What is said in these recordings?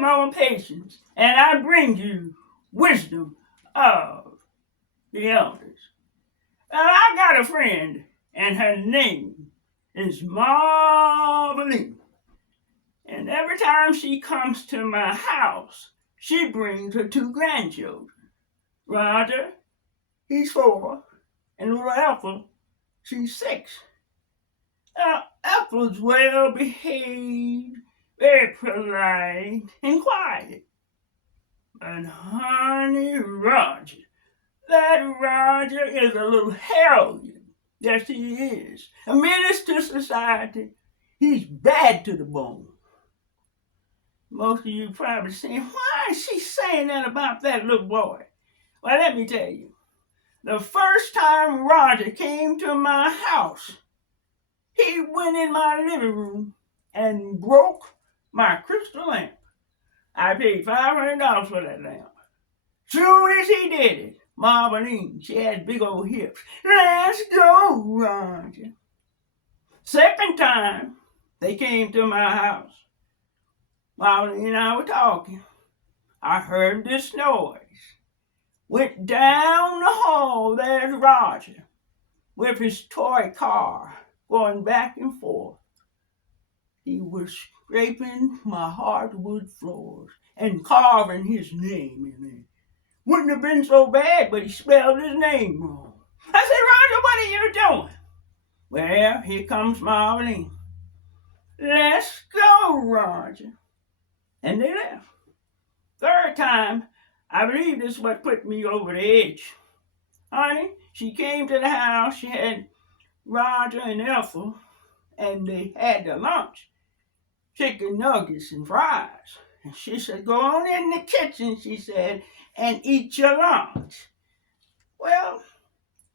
am Mama Patience, and I bring you wisdom of the elders. Now, I got a friend, and her name is Marveline. And every time she comes to my house, she brings her two grandchildren. Roger, he's 4, and little Ethel, she's 6. Now, Ethel's well behaved, very polite, and quiet. But honey, Roger, that Roger is a little hellion. Yes, he is. A menace to society. He's bad to the bone. Most of you probably saying, why is she saying that about that little boy? Well, let me tell you. The first time Roger came to my house, he went in my living room and broke my crystal lamp. I paid $500 for that lamp. Soon as he did it, Marveline, she had big old hips. Let's go, Roger. Second time they came to my house, Marveline and I were talking. I heard this noise. Went down the hall, there's Roger, with his toy car, going back and forth. He was scraping my hardwood floors and carving his name in it. Wouldn't have been so bad, but he spelled his name wrong. I said, Roger, what are you doing? Well, here comes Marveline. Let's go, Roger. And they left. Third time, I believe this is what put me over the edge. Honey, she came to the house, she had Roger and Ethel, and they had their lunch. Chicken nuggets and fries. And she said, go on in the kitchen, she said, and eat your lunch. Well,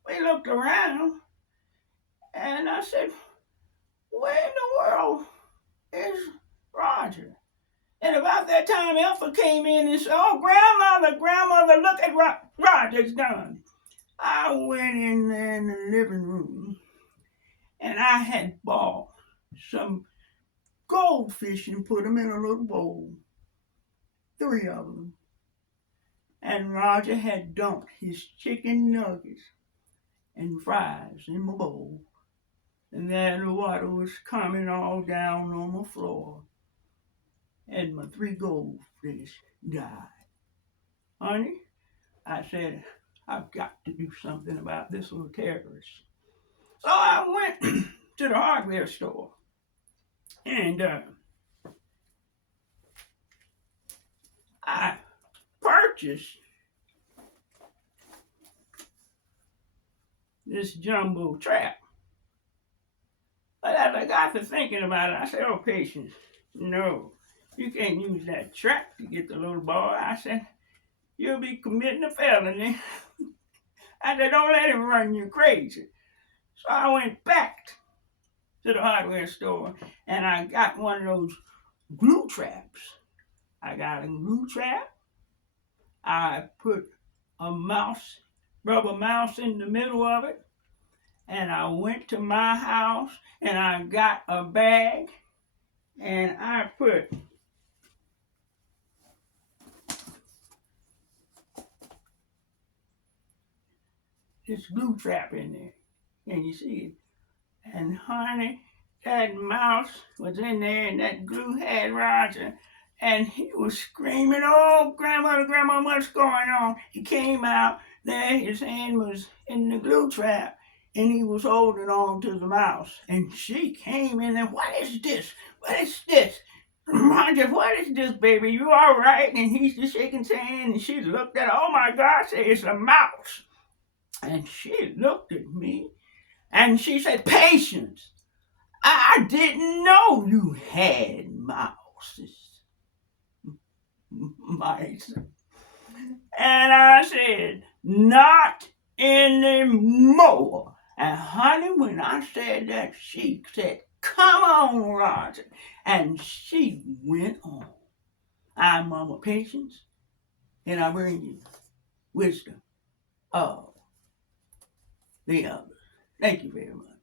we looked around, and I said, where in the world is Roger? And about that time, Ethel came in and said, oh, grandmother, look at Roger's done. I went in there in the living room, and I had bought some goldfish and put them in a little bowl. 3 of them. And Roger had dumped his chicken nuggets and fries in my bowl. And then the water was coming all down on my floor. And my 3 goldfish died. Honey, I said, I've got to do something about this little terrorist. So I went to the hardware store. And I purchased this jumbo trap. But as I got to thinking about it, I said, oh, Patience, no, you can't use that trap to get the little boy. I said, you'll be committing a felony. I said, don't let him run you crazy. So I went back to the hardware store and I got one of those glue traps. I got a glue trap. I put a rubber mouse in the middle of it. And I went to my house and I got a bag and I put this glue trap in there. Can you see it? And honey, that mouse was in there and that glue had Roger. And he was screaming, oh, grandmother, what's going on? He came out, there his hand was in the glue trap. And he was holding on to the mouse. And she came in there, what is this? What is this? Roger, what is this, baby? You all right? And he's just shaking his hand. And she looked at her, oh my gosh, it's a mouse. And she looked at me. And she said, Patience, I didn't know you had mouses. Mice. And I said, not anymore. And honey, when I said that, she said, come on, Roger. And she went on. I'm Mama Patience, and I bring you wisdom of the others. Thank you very much.